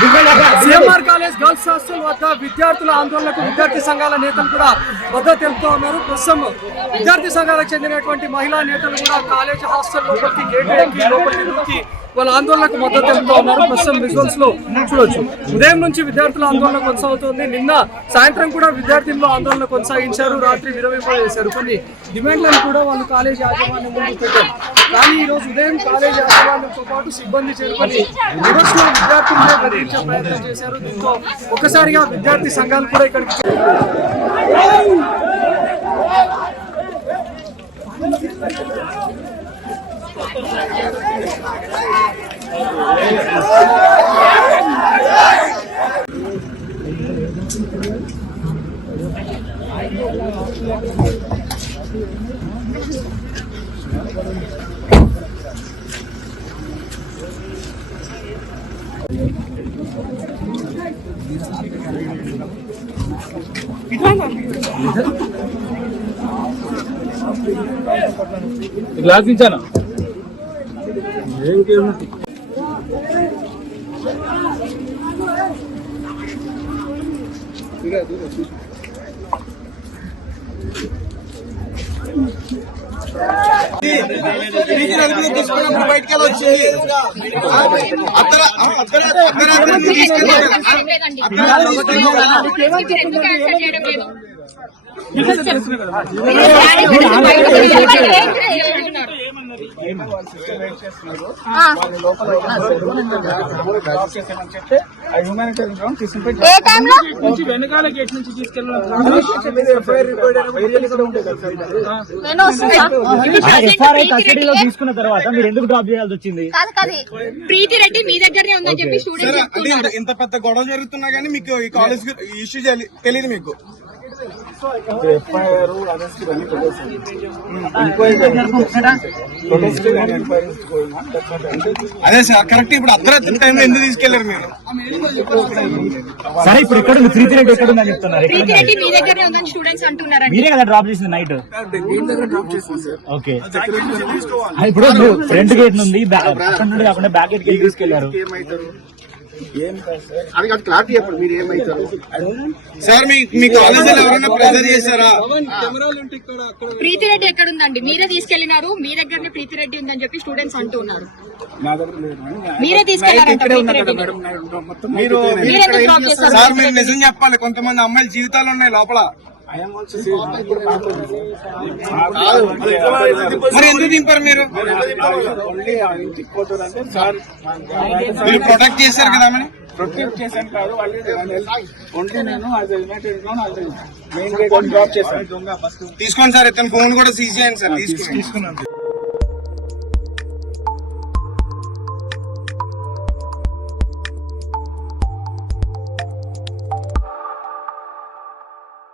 విద్యార్థులంతా కూడా CMR college girls hostel వద్ద విద్యార్థుల ఆందోళనకు విద్యార్థి సంఘాల నేతలు కూడా మద్దతు తెలుపుతూ ఉన్నారు. ప్రస్తుతం విద్యార్థి సంఘాలకు చెందినటువంటి మహిళా నేతలు కూడా కాలేజ్ హాస్టల్ లోపలికి గేట్ ఎక్కి లోపలికి దూకి వాళ్ళ ఆందోళనకు మద్దతు తెలుపుతూ ఉన్నారు. ప్రస్తుతం విజువల్స్ లో చూడొచ్చు. ఉదయం నుంచి విద్యార్థుల ఆందోళన కొనసాగుతోంది. నిన్న సాయంత్రం కూడా విద్యార్థులు ఆందోళన కొనసాగించారు. రాత్రి విరమింపజేశారు. కొన్ని డిమాండ్లను కూడా వాళ్ళు కాలేజ్ యాజమాన్యం ముందు పెట్టారు. కానీ ఈ రోజు ఉదయం కాలేజ్ యాజమాన్యంతో పాటు సిబ్బంది చేరుకొని విద్యార్థులనే బెదిరించే ప్రయత్నం చేశారు. దీంతో ఒక్కసారిగా విద్యార్థి సంఘాలు కూడా ఇక్కడికి గ్లాస్ ఇచ్చాను. బయటకి వచ్చి వెనకాల గేట్ నుంచి కస్టడీలో తీసుకున్న తర్వాత మీరు ఎందుకు డ్రాప్ చేయాల్సి వచ్చింది? ప్రీతి రెడ్డి మీ దగ్గరనే ఉందని చెప్పి స్టూడెంట్ ఇంత పెద్ద గొడవ జరుగుతున్నా గానీ మీకు ఈ కాలేజ్ ఇష్యూ తెలియదు మీకు. అదే సార్ కరెక్ట్. ఇప్పుడు అర్ధరాత్రి టైంలో ఎందుకు తీసుకెళ్లారు మీరు? సరే ఇప్పుడు ఎక్కడ ప్రీతి రెడ్డి ఎక్కడ ఉందని చెప్తున్నారు? ప్రీతి రెడ్డి మీ దగ్గరనే ఉందని స్టూడెంట్స్ అంటున్నారు. మీరే కదా డ్రాప్ చేసింది నైట్? ఓకే, ఇప్పుడు ఫ్రంట్ గేట్ నుండి కాకుండా బ్యాక్ గేట్ కి తీసుకెళ్లారు. అది కాదు, క్లారిటీ చెప్పండి. మీరు ఏమైతారు సార్? మీ కాలేజీలో ఎవరైనా ప్రెజర్ చేశారా? ప్రీతి రెడ్డి ఎక్కడ ఉందండి? మీరే తీసుకెళ్లినారు. మీ దగ్గరనే ప్రీతి రెడ్డి ఉందని చెప్పి స్టూడెంట్స్ అంటున్నారు. మీరే తీసుకెళ్లారంట. సార్ మీరు నిజం చెప్పాలి. కొంతమంది అమ్మాయిల జీవితాలు ఉన్నాయి లోపల. మరి ఎందుకు దింపారు మీరు? ప్రొటెక్ట్ చేశారు కదా? మరి ప్రొటెక్ట్ చేశాను కాదు, ఓన్లీ నేను మెయిన్ గేట్ డ్రాప్ చేశాను. తీసుకోండి సార్. ఇతను ఫోన్ కూడా సీజ్ చేయండి సార్. తీసుకున్నాను.